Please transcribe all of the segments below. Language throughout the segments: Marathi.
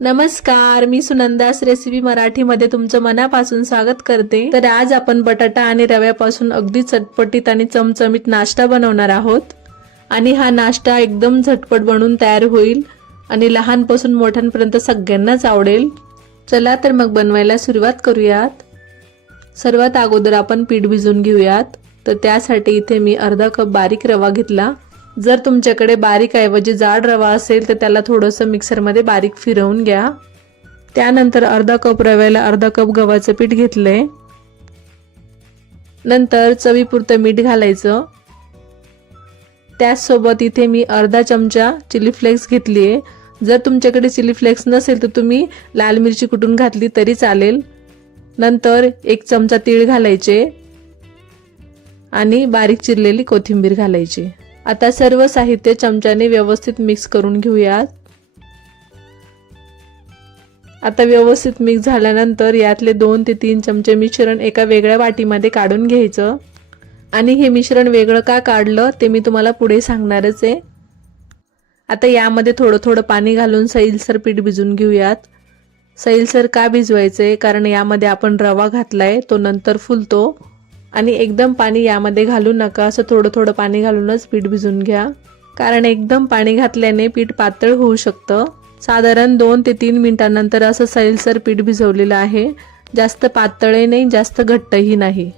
नमस्कार मी सुनंदास रेसिपी मराठीमध्ये तुमचं मनापासून स्वागत करते. तर आज आपण बटाटा आणि रव्यापासून अगदी चटपटीत आणि चमचमीत नाश्ता बनवणार आहोत. आणि हा नाश्ता एकदम झटपट बनून तयार होईल आणि लहानपासून मोठ्यांपर्यंत सगळ्यांनाच आवडेल. चला तर मग बनवायला सुरुवात करूयात. सर्वात अगोदर आपण पीठ भिजून घेऊयात. तर त्यासाठी इथे मी अर्धा कप बारीक रवा घेतला. जर तुमच्याकडे बारीक ऐवजी जाड रवा असेल तर त्याला थोडंसं मिक्सरमध्ये बारीक फिरवून घ्या. त्यानंतर अर्धा कप रव्याला अर्धा कप गव्हाचं पीठ घेतलंय. नंतर चवीपुरतं मीठ घालायचं. त्याचसोबत इथे मी अर्धा चमचा चिली फ्लेक्स घेतली आहे जर तुमच्याकडे चिली फ्लेक्स नसेल तर तुम्ही लाल मिरची कुटून घातली तरी चालेल. नंतर एक चमचा तीळ घालायचे. आणि बारीक चिरलेली कोथिंबीर घालायची. आता सर्व साहित्य चमच्याने व्यवस्थित मिक्स करून घेऊयात. आता व्यवस्थित मिक्स झाल्यानंतर यातले दोन ते तीन चमचे मिश्रण एका वेगळ्या वाटीमध्ये काढून घ्यायचं. आणि हे मिश्रण वेगळं का काढलं ते मी तुम्हाला पुढे सांगणारच आहे. आता यामध्ये थोडं थोडं पाणी घालून सैलसर पीठ भिजून घेऊयात. सैलसर का भिजवायचे कारण यामध्ये आपण रवा घातलाय तो नंतर फुलतो. आणि एकदम पाणी यामध्ये घालू नका. असं थोडं थोडं पाणी घालूनच पीठ भिजून घ्या. कारण एकदम पाणी घातल्याने पीठ पातळ होऊ शकतं. साधारण दोन ते तीन मिनिटांनंतर असं सैलसर पीठ भिजवलेलं आहे. जास्त पातळही नाही जास्त घट्टही नाही.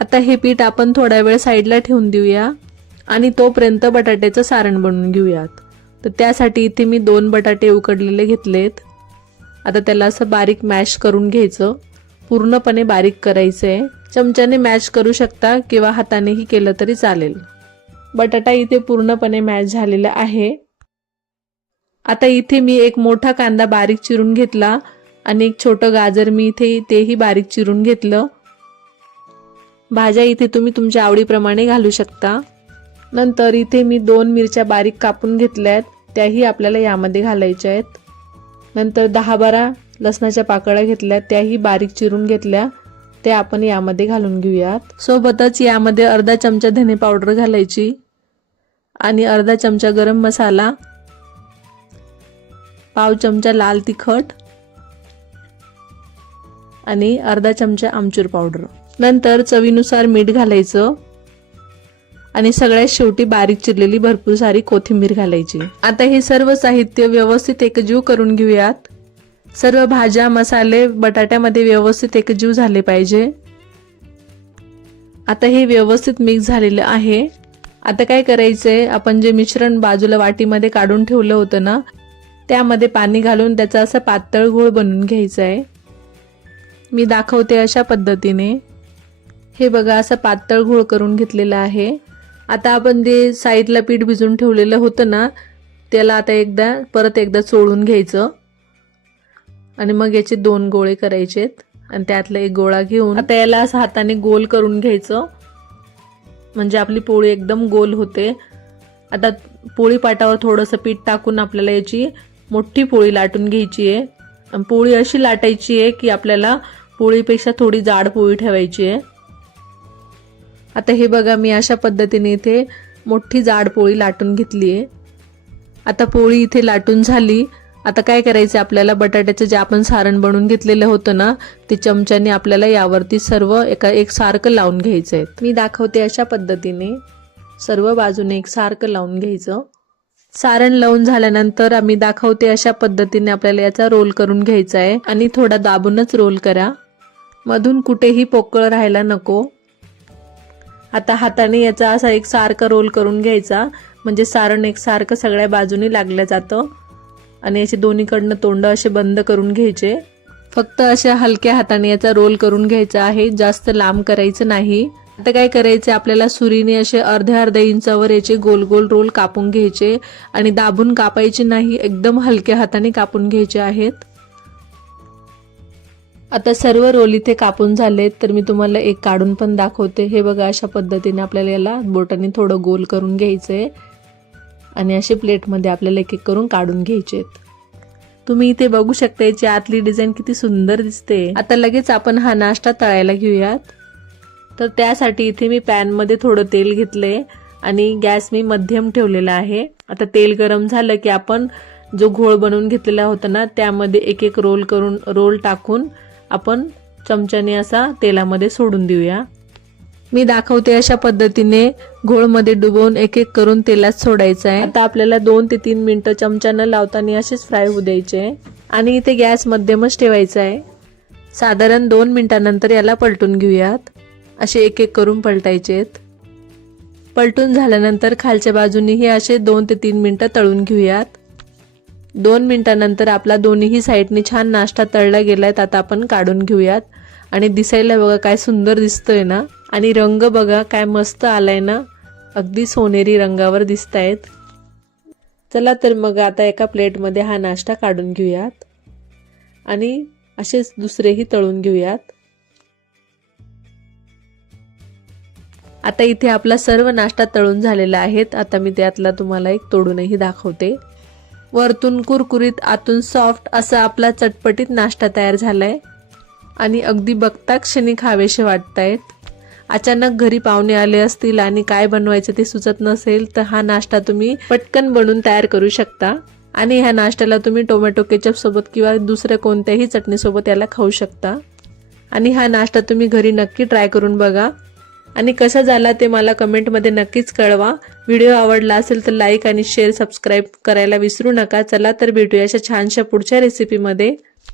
आता हे पीठ आपण थोडा वेळ साईडला ठेवून देऊया आणि तोपर्यंत बटाट्याचं सारण बनवून घेऊयात. तर त्यासाठी इथे मी दोन बटाटे उकडलेले घेतलेत. आता त्याला असं बारीक मॅश करून घ्यायचं. पूर्णपणे बारीक करायचं आहे चमच्याने मॅच करू शकता किंवा हातानेही केलं तरी चालेल. बटाटा इथे पूर्णपणे मॅच झालेला आहे. आता इथे मी एक मोठा कांदा बारीक चिरून घेतला आणि एक छोटं गाजर मी इथे तेही बारीक चिरून घेतलं. भाज्या इथे तुम्ही तुमच्या आवडीप्रमाणे घालू शकता. नंतर इथे मी दोन मिरच्या बारीक कापून घेतल्यात त्याही आपल्याला यामध्ये घालायच्या आहेत. नंतर दहा बारा लसणाच्या पाकळ्या घेतल्या त्याही बारीक चिरून घेतल्या. ते आपण यामध्ये घालून घेऊयात. सोबतच यामध्ये अर्धा चमचा धने पावडर घालायची आणि अर्धा चमचा गरम मसाला पाव चमचा लाल तिखट आणि अर्धा चमचा आमचूर पावडर. नंतर चवीनुसार मीठ घालायचं आणि सगळ्यात शेवटी बारीक चिरलेली भरपूर सारी कोथिंबीर घालायची. आता हे सर्व साहित्य व्यवस्थित एकजीव करून घेऊयात. सर्व भाज्या मसाले बटाट्यामध्ये व्यवस्थित एकजीव झाले पाहिजे. आता हे व्यवस्थित मिक्स झालेलं आहे. आता काय करायचंय? आपण जे मिश्रण बाजूला वाटीमध्ये काढून ठेवलं होतं ना त्यामध्ये पाणी घालून त्याचा असं पातळ घोळ बनवून घ्यायचा आहे मी दाखवते अशा पद्धतीने. हे बघा असं पातळ घोळ करून घेतलेला आहे. आता आपण जे साईडला पीठ भिजून ठेवलेलं होतं ना त्याला आता एकदा परत एकदा चोळून घ्यायचं. आणि मग याचे दोन गोळे करायचेत आणि त्यातला एक गोळा घेऊन आता याला असं हाताने गोल करून घ्यायचं. म्हणजे आपली पोळी एकदम गोल होते. आता पोळी पाटावर थोडंसं पीठ टाकून आपल्याला याची मोठी पोळी लाटून घ्यायची आहे. आणि पोळी अशी लाटायची आहे की आपल्याला पोळीपेक्षा थोडी जाड पोळी ठेवायची आहे. आता हे बघा मी अशा पद्धतीने इथे मोठी जाड पोळी लाटून घेतली आहे. आता पोळी इथे लाटून झाली. आता काय करायचं आपल्याला बटाट्याचं जे आपण सारण बनवून घेतलेलं होतं ना ते चमच्याने आपल्याला यावरती सर्व एका एक सारखं लावून घ्यायचं आहे. मी दाखवते अशा पद्धतीने सर्व बाजूने एक सारखं लावून घ्यायचं. सारण लावून झाल्यानंतर आम्ही दाखवते अशा पद्धतीने आपल्याला याचा रोल करून घ्यायचा आहे. आणि थोडा दाबूनच रोल करा. मधून कुठेही पोकळ राहायला नको. आता हाताने याचा असा एक सारखा रोल करून घ्यायचा. म्हणजे सारण एक सारखं सगळ्या बाजूने लागलं जातं. आणि याचे दोन्हीकडनं तोंड असे बंद करून घ्यायचे. फक्त अशा हलक्या हाताने याचा रोल करून घ्यायचा आहे. जास्त लांब करायचं नाही. आता काय करायचं? आपल्याला सुरीने असे अर्ध्या अर्ध्या इंचावर याचे गोल गोल रोल कापून घ्यायचे आणि दाबून कापायचे नाही. एकदम हलक्या हाताने कापून घ्यायचे आहेत. आता सर्व रोल इथे कापून झालेत. तर मी तुम्हाला एक काढून पण दाखवते. हे बघा अशा पद्धतीने आपल्याला याला बोटाने थोडं गोल करून घ्यायचं आहे आणि असे प्लेटमध्ये आपल्याला एक एक करून काढून घ्यायचे आहेत तुम्ही इथे बघू शकता याची आतली डिझाईन किती सुंदर दिसते. आता लगेच आपण हा नाश्ता तळायला घेऊयात. तर त्यासाठी इथे मी पॅनमध्ये थोडं तेल घेतलंय आणि गॅस मी मध्यम ठेवलेला आहे. आता तेल गरम झालं की आपण जो घोळ बनवून घेतलेला होता ना त्यामध्ये एक एक रोल करून रोल टाकून आपण चमच्याने असा तेलामध्ये सोडून देऊया. मी दाखवते अशा पद्धतीने घोळमध्ये डुबवून एक एक करून तेलात सोडायचं आहे. आता आपल्याला दोन ते तीन मिनटं चमचा न लावताना असेच फ्राय होऊ द्यायचे. आणि इथे गॅस मध्यमच ठेवायचा आहे. साधारण दोन मिनटानंतर याला पलटून घेऊयात. असे एक एक करून पलटायचेत. पलटून झाल्यानंतर खालच्या बाजूनेही असे दोन ते तीन मिनटं तळून घेऊयात. दोन मिनटानंतर आपला दोन्हीही साईडने छान नाश्ता तळला गेलाय आता आपण काढून घेऊयात. आणि दिसायला बघा काय सुंदर दिसतोय ना? आणि रंग बघा काय मस्त आलाय ना. अगदी सोनेरी रंगावर दिसत आहेत चला तर मग आता एका प्लेटमध्ये हा नाश्ता काढून घेऊयात. आणि असेच दुसरेही तळून घेऊयात. आता इथे आपला सर्व नाश्ता तळून झालेला आहेत. आता मी त्यातला तुम्हाला एक तोडूनही दाखवते. वरतून कुरकुरीत आतून सॉफ्ट असा आपला चटपटीत नाश्ता तयार झालाय. आणि अगदी बघता क्षणी खावेसे वाटतायत. अचानक घरी पाहुणे आले असतील आणि काय बनवायचं ते सुचत नसेल तर हा नाश्ता तुम्ही पटकन बनवून तयार करू शकता. आणि ह्या नाश्त्याला तुम्ही टोमॅटो केचप सोबत किंवा दुसऱ्या कोणत्याही चटणीसोबत याला खाऊ शकता. आणि हा नाश्ता तुम्ही घरी नक्की ट्राय करून बघा. आणि कसा झाला ते मला कमेंटमध्ये नक्कीच कळवा. व्हिडिओ आवडला असेल तर लाईक आणि शेअर सबस्क्राईब करायला विसरू नका. चला तर भेटूया अशा छानशा पुढच्या रेसिपीमध्ये